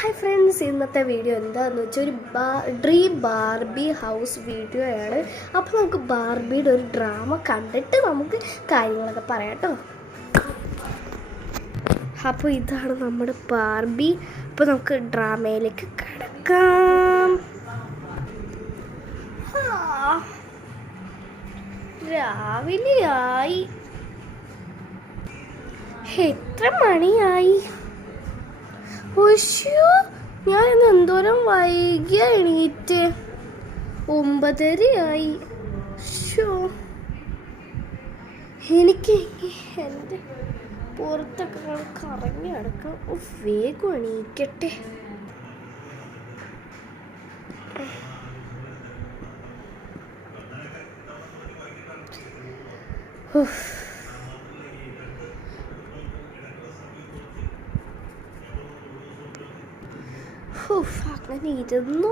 Hi friends, ഇന്നത്തെ video എന്താണെന്ന് വെച്ചാൽ ഒരു ഡ്രീം ബാർബി ഹൗസ് വീഡിയോ ആണ്. അപ്പോൾ നമുക്ക് ബാർബിയുടെ ഒരു ഡ്രാമ കണ്ടിട്ട് നമുക്ക് കാര്യങ്ങളൊക്കെ പറയാം കേട്ടോ. അപ്പോൾ ഇതാണ് നമ്മുടെ ബാർബി. അപ്പോൾ നമുക്ക് ഡ്രാമയിലേക്ക് കിടക്കാം. രാവിലെയായി. എത്ര മണിയായി? ഞാൻ ഇന്ന് എന്തോരം വൈകിയ എണീറ്റ്. 9:30 എനിക്ക് എൻ്റെ പുറത്തൊക്കെ കറങ്ങി നടക്കാം. വേഗം എണീക്കട്ടെ. അങ്ങനെ ഇരുന്നു.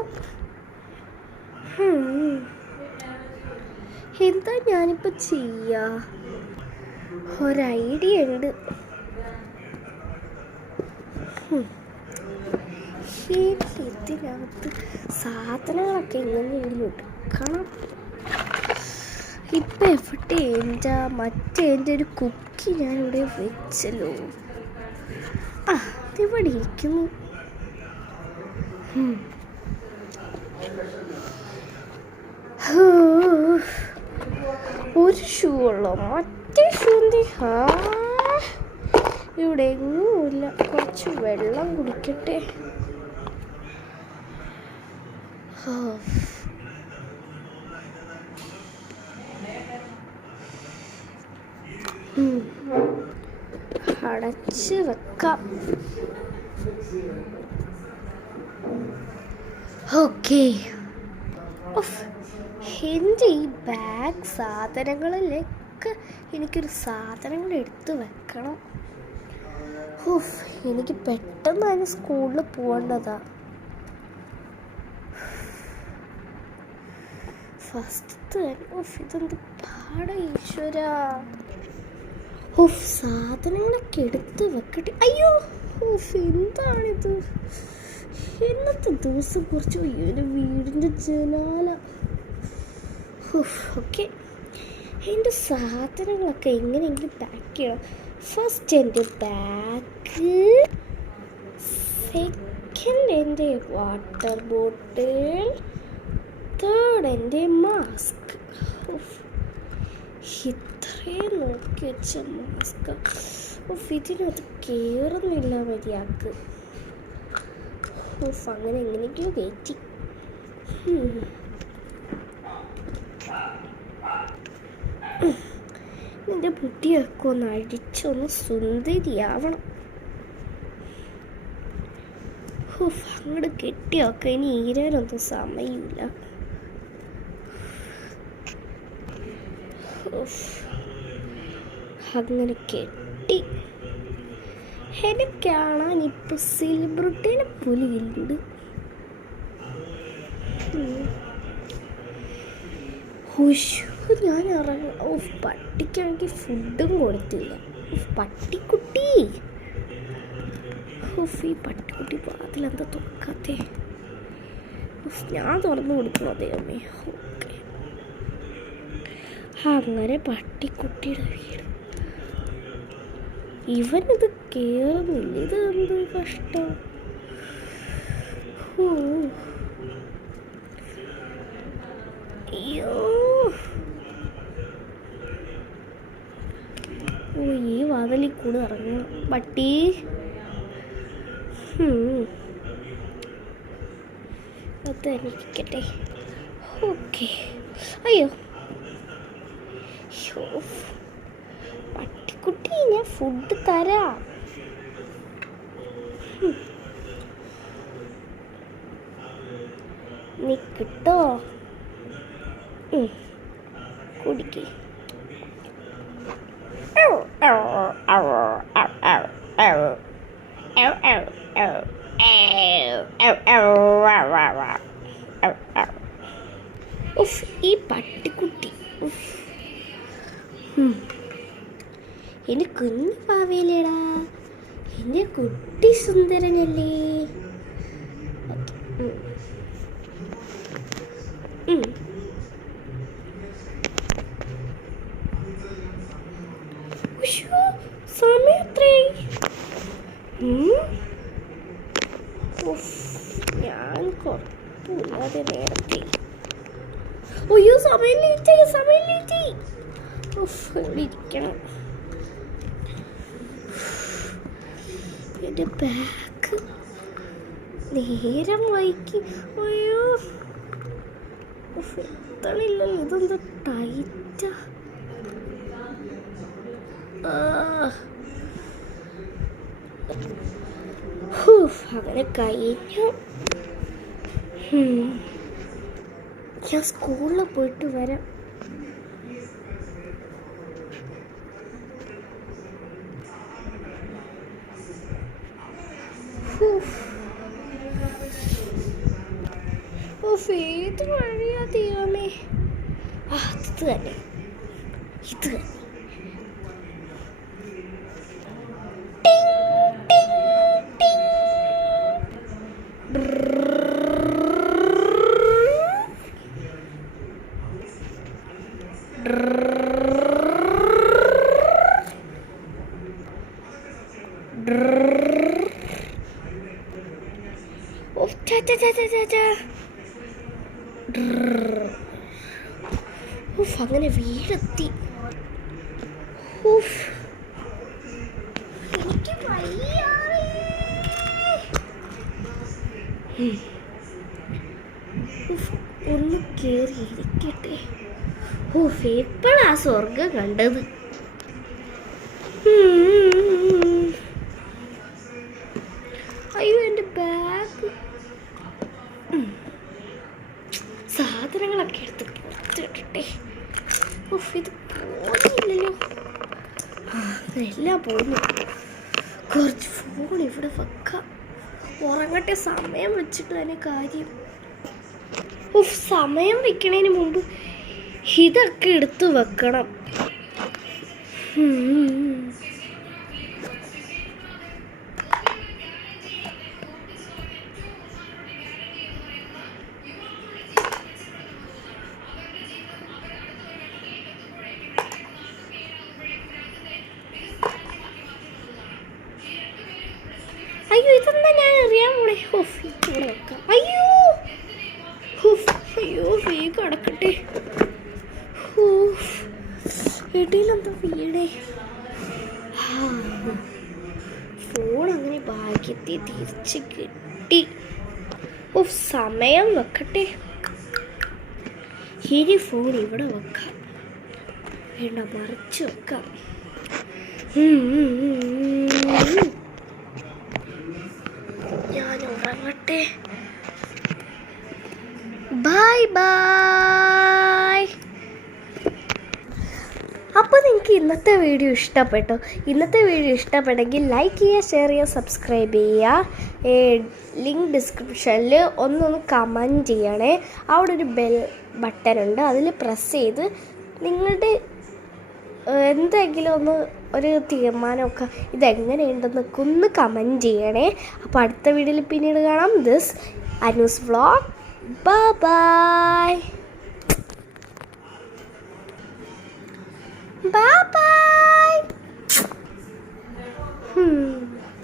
എന്താ ഞാനിപ്പോൾ ചെയ്യാ? ഒരു ഐഡിയ ഉണ്ട്. ഇതിനകത്ത് സാധനങ്ങളൊക്കെ എങ്ങനെയെങ്കിലും എടുക്കണം. ഇപ്പം എവിടെ എൻ്റെ ഒരു കുക്കി ഞാനിവിടെ വെച്ചല്ലോ. ഇതിവിടെ ഇരിക്കുന്നു. ഒരു ഷൂ ഉള്ളോ? മറ്റേ ഷൂ എന്തി? ഇവിടെ എങ്ങുമില്ല. കുറച്ച് വെള്ളം കുടിക്കട്ടെ. അടച്ച് വെക്കാം. ഓക്കെ. എൻ്റെ ഈ ബാഗ് സാധനങ്ങളിലൊക്കെ എനിക്കൊരു സാധനങ്ങൾ എടുത്ത് വെക്കണം. എനിക്ക് പെട്ടെന്ന് തന്നെ സ്കൂളിൽ പോകേണ്ടതാ. ഫസ്റ്റ് ഇതെന്ത് പാടാ ഈശ്വര. സാധനങ്ങളൊക്കെ എടുത്ത് വെക്കട്ടെ. അയ്യോ, എന്താണിത്? ഇന്നത്തെ ദിവസം കുറച്ച് എൻ്റെ വീടിൻ്റെ ജനാല. ഓക്കെ, എൻ്റെ സാധനങ്ങളൊക്കെ എങ്ങനെയെങ്കിലും പാക്ക് ചെയ്യണം. ഫസ്റ്റ് എൻ്റെ ബാഗ്, സെക്കൻഡ് എൻ്റെ വാട്ടർ ബോട്ടിൽ, തേർഡ് എൻ്റെ മാസ്ക്. ഇത്രയും നോക്കി വെച്ച മാസ്ക്. ഇതിനകത്ത് കയറുന്നില്ല മര്യാദക്ക്. അങ്ങനെ എങ്ങനെയൊക്കെയോ കയറ്റി. എൻ്റെ മുടിയൊക്കെ ഒന്ന് അടിച്ചൊന്ന് സുന്ദരിയാവണം. അങ്ങോട്ട് കെട്ടിയൊക്കെ ഇനി ഈരാനൊന്നും സമയമില്ല. അങ്ങനെ കെട്ടി. എന്നെ കാണാൻ ഇപ്പൊ സെലിബ്രിറ്റീനെ പുലിയുണ്ട്. ഞാൻ ഇറങ്ങും. പട്ടിക്കാണെങ്കിൽ ഫുഡും കൊടുത്തില്ല. പട്ടിക്കുട്ടി, ഈ പട്ടിക്കുട്ടി വാതിലെന്താ തുറക്കാത്തേ? ഞാൻ തുറന്നു കൊടുക്കണം. അതേമ്മേ. ഓക്കെ, അങ്ങനെ പട്ടിക്കുട്ടിയുടെ വീട്. ഇവനിത് കേറുന്നില്ല. ഇത് എന്ത് കഷ്ടം. അയ്യോ, ഈ വാതിലിൽ കൂടെ ഇറങ്ങണം. പട്ടി അതെനിക്കട്ടെ. ഓക്കെ. അയ്യോ, പട്ടിക്കുട്ടി, ഞാൻ ഫുഡ് തരാം. നീ കിട്ടോ? കുടിക്ക്. ഈ പട്ടിക്കുട്ടി എൻ്റെ കുഞ്ഞു പാവയിലേടാ. എൻ്റെ കുട്ടി സുന്ദരനല്ലേ. സമയത്രേ ഞാൻ കുഴപ്പമില്ലാതെ നേരത്തെ അയ്യോ സമയം ലേറ്റായി ഇവിടെ ഇരിക്കണം. എൻ്റെ ബാഗ് നേരം വൈകി. അയ്യോ എത്തണില്ലല്ലോ, ഇതെന്താ ടൈറ്റാ. അങ്ങനെ കഴിഞ്ഞു. ഞാൻ സ്കൂളിൽ പോയിട്ട് വരാം. ഏത് വഴിയാ ദൈവമേ? ഇത് തന്നെ. അങ്ങനെ വീടെത്തി. എനിക്ക് ഒന്ന് കേറി ഇരിക്കട്ടെ. എപ്പോഴാ സ്വർഗം കണ്ടത്? അയ്യോ എൻ്റെ ബാഗ്. സാധനങ്ങളൊക്കെ എടുത്ത് പുറത്തിട്ടെ. ഇത് പോകുന്നില്ലല്ലോ. എല്ലാം പോകുന്നു. കുറച്ച് ഫോൺ ഇവിടെ വെക്കാം. ഉറങ്ങട്ടെ. സമയം വെച്ചിട്ട് തന്നെ കാര്യം. സമയം വെക്കണതിന് മുമ്പ് ഇതൊക്കെ എടുത്ത് വെക്കണം. അയ്യോ ഇതെന്താ ഞാൻ അറിയാൻ പോണേ. ഇവിടെ വെക്കാം. അയ്യോ വേഗം അടക്കട്ടെ. ഇടയിലെന്താ വീണേ? ഫോൺ അങ്ങനെ ഭാഗ്യത്തിൽ തിരിച്ച് കിട്ടി. സമയം വെക്കട്ടെ. ഇനി ഫോൺ ഇവിടെ വെക്കാം. വേണ്ട, മറിച്ച് വെക്കാം. ഞാൻ ഉറങ്ങട്ടെ. Bye bye. അപ്പോൾ നിങ്ങൾക്ക് ഇന്നത്തെ വീഡിയോ ഇഷ്ടപ്പെട്ടോ? ഇന്നത്തെ വീഡിയോ ഇഷ്ടപ്പെട്ടെങ്കിൽ ലൈക്ക് ചെയ്യുക, ഷെയർ ചെയ്യുക, സബ്സ്ക്രൈബ് ചെയ്യുക. ലിങ്ക് ഡിസ്ക്രിപ്ഷനിൽ ഒന്ന് കമൻറ്റ് ചെയ്യണേ. അവിടെ ഒരു ബെൽ ബട്ടൺ ഉണ്ട്, അതിൽ പ്രസ് ചെയ്ത് നിങ്ങളുടെ എന്തെങ്കിലും ഒരു തീരുമാനമൊക്കെ ഇതെങ്ങനെയുണ്ടെന്നൊക്കെ ഒന്ന് കമൻറ്റ് ചെയ്യണേ. അപ്പോൾ അടുത്ത വീഡിയോയിൽ പിന്നീട് കാണാം. This Anu's vlog. Bye-bye. Bye-bye.